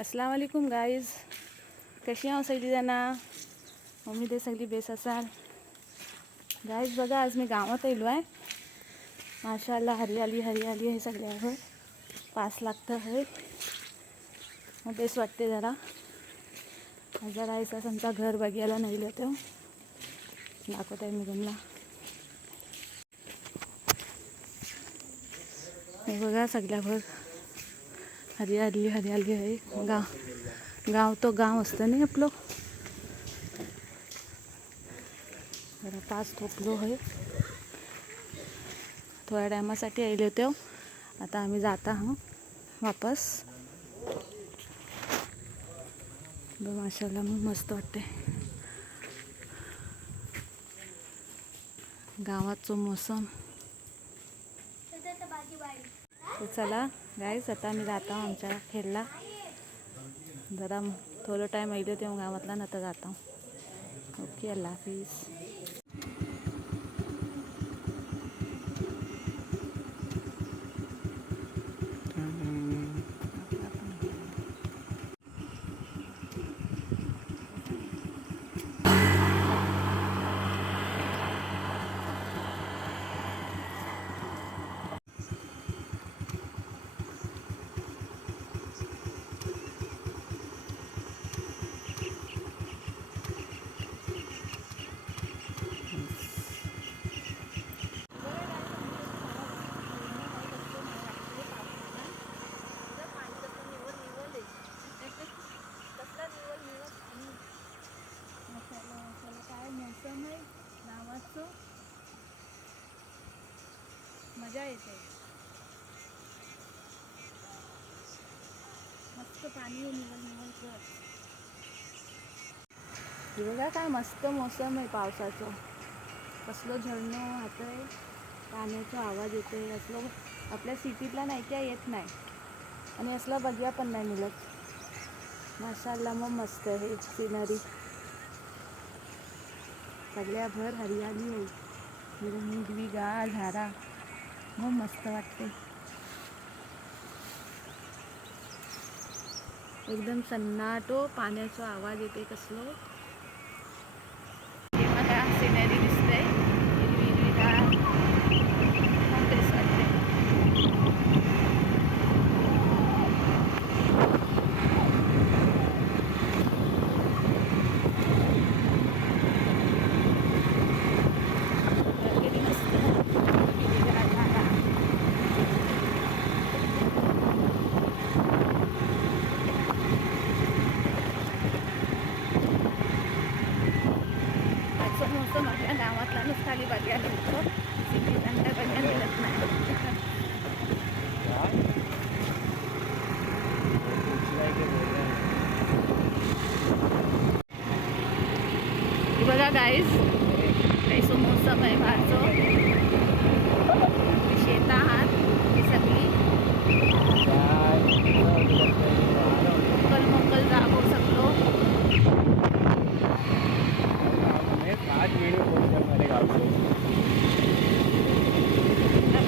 अस्सलाम वालेकुम गाईज, कशी आहो सगळी जना. उम्मीद आहे सगळी बेस असाल. गाईज बघा, आज मी गावात आलो आहे. माशाल्लाह हरियाली हरियाली आहे सगळ्यावर. पास लागतं आहे, मग बेस वाटते जरा. जरा ऐसा आमचा घर बघायला नाही येतो, दाखवत आहे मी तुम्हाला. हे बघा सगळ्यावर हरियाली हरियाली आहे. गाव तो गाव असतं नाही आपलं. जरा पास थोपलो आहे. थोड्या टायमासाठी आले होते, आता आम्ही जात आहोत वापस. माशाल्लाह मग मस्त वाटते गावाचं मोसम. तर चला गाईस, आता आम्ही जात आहोत आमच्या खेळला. जरा थोडं टाईम आले होते मग गावातला, ना आता जाता. ओके, अल्लाह हाफिज. काय मोसम आहे गावाचं, मजा येते. मस्त पाणी निवल निवल कर. बघा काय मस्त मोसम आहे पावसाचं. कसलं झरणं वाहतंय, पाण्याचा आवाज येते. असलं आपल्या सिटीतला नाही क्या येत नाही, आणि असला बघ्या पण नाही मिळत. माशाल्लाह मग मस्त आहे सिनरी. सगळ्याभर हरियाली आहे, हिरवीगार झाडा. मग मस्त वाटते, एकदम सन्नाटो. पाण्याचा आवाज येते कसलं. हे मला सिनरी दिसते हिरवीगार, मग बेस वाटते. किती मस्त हिरवीगार झाडा. आजचं मोसम आपल्या गावातलाच खाली बघायला मिळतो, सिटीत अंडा बघायला मिळत नाही. बघा गाईज, कैसं मोसम आहे बाहेरचं. शेत आहात ही सगळी मोकल मोकल जागो सगळं.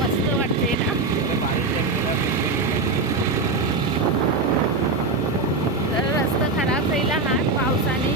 मस्त वाटते ना. जर रस्ता खराब झाला हा पावसाने,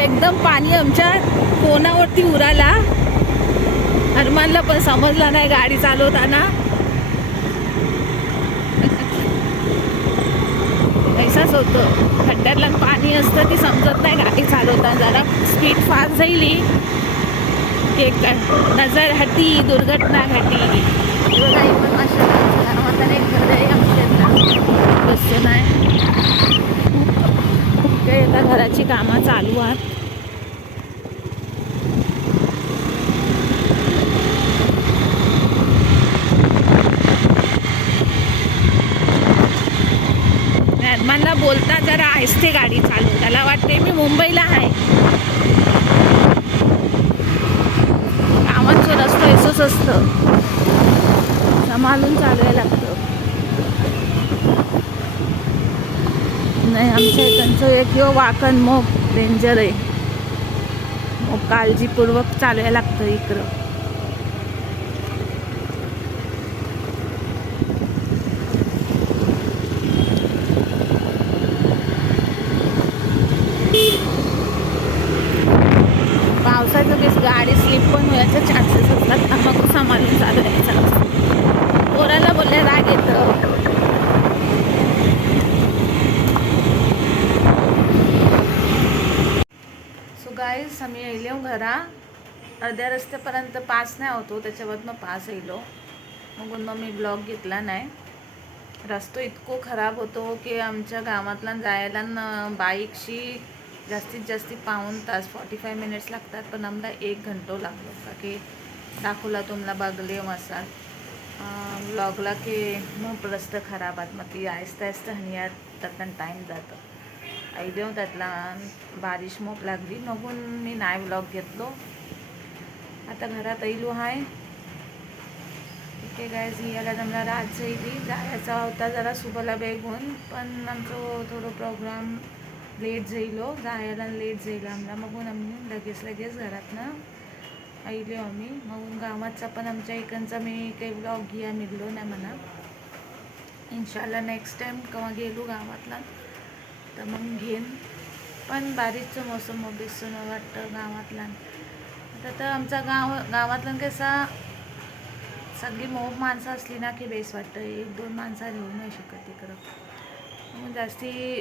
एकदम पाणी आमच्या कोणावरती उराला. अरमानला पण समजला नाही गाडी चालवताना. ऐसाच होतं, खड्ड्यातला पाणी असतं ती समजत नाही गाडी चालवताना. जरा स्पीड फास्ट झाली की नजर हटी, दुर्घटना घटी. बसते नाही काही, आता घराची कामं चालू आहेत. मला बोलता जरा आहिस्ते गाडी चालू, त्याला वाटते मी मुंबईला आहे. कामाचं रस्ता असंच असतं, सांभाळून चालवायला लागतं. नाही आमच्या इथंचं एक वाकण मग डेंजर आहे, मग काळजीपूर्वक चालवायला लागतं इकडं. पावसाचं केस गाडी स्लिप पण व्हायचे चान्सेस असतात, मग सांभाळून चालवायचं. पोराला बोलले राग येतं. सो गाईज आम्ही येलो घरा, अर्ध्या रस्त्यापर्यंत पास नाही होतो, त्याच्यावरनं पास येलो. मग मी ब्लॉग घेतला नाही. रस्तो इतको खराब होतो की आमच्या गावातला जायला बाईकशी जास्तीत जास्त पाऊण तास 45 मिनिट्स लागतात, पण आम्हाला 1 घंटो लागलो. का की दाखवला तुम्हाला बघले मसाल ब्लॉगला की मग रस्ते खराब आहेत, मग ती आहिस्ता आहिस्ता हनियात त्यातनं टाईम जातं. ऐदेव त्यातला बारिश मोप लागली, मगून मी नाही ब्लॉग घेतलो. आता घरात येलो आहे. ठीक आहे गायज, याला जमला रात जायचा होता जरा सुबला बेगून, पण आमचं थोडं प्रोग्राम लेट जाईलो, जायला लेट जाईल आम्हाला. मगून आम्ही लगेच घरातनं आईले आम्ही. मग गावाचा पण आमच्या इकडचा मी काही ब्लॉग घ्या मिळलो नाही म्हणा. इन्शाल्लाह नेक्स्ट टाईम केव्हा गेलो गावातला तर मग घेईन. पण बारिशचं मोसम दिसून वाटतं गावातला. आता तर आमचा गावातला कसा सगळी मोब माणसं असली ना की बेस वाटतं. 1-2 माणसं घेऊ नाही शकत तिकडं. मग जास्ती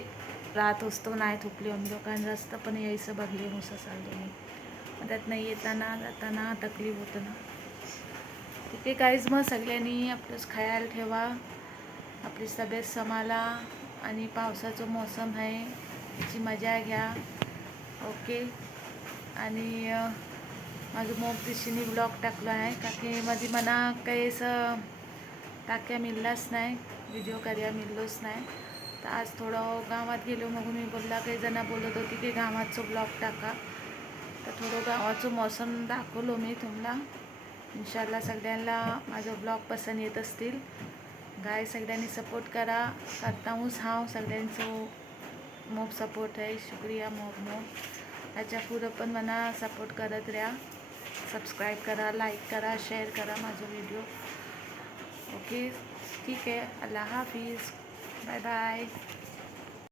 रात असतो नाही थुकले आम्ही लोकांना. रस्ता पण यायचं बघले मुसा चाललो मी, मग त्यातनं येताना जाताना तकलीफ होतं ना. ठीक आहे काहीच, मग सगळ्यांनी आपलंच खयाल ठेवा, आपली तब्येत सांभाळा आणि पावसाचं मोसम आहे त्याची मजा घ्या. ओके. आणि माझं मोब दिशेने ब्लॉग टाकलो आहे का की मध्ये मला काही असं टाक्या मिळलाच नाही, व्हिडिओ करायला मिळलोच नाही. तर आज थोडं गावात गेलो, मग मी बोलला काही जण बोलत होती की गावाचं ब्लॉग टाका, तर थोडं गावाचं मोसम दाखवलो मी तुम्हाला. इन्शाल्लाह सगळ्यांना माझं ब्लॉग पसंत येत असतील. गाय सगळ्यांनी सपोर्ट करा, करताहूच हाव सगळ्यांचं मोब सपोर्ट आहे. शुक्रिया मोब याच्या पुढं पण मला सपोर्ट करत राहा. सबस्क्राईब करा, लाईक करा, शेअर करा माझं व्हिडिओ. ओके ठीक आहे. अल्लाह हाफिज, बाय बाय.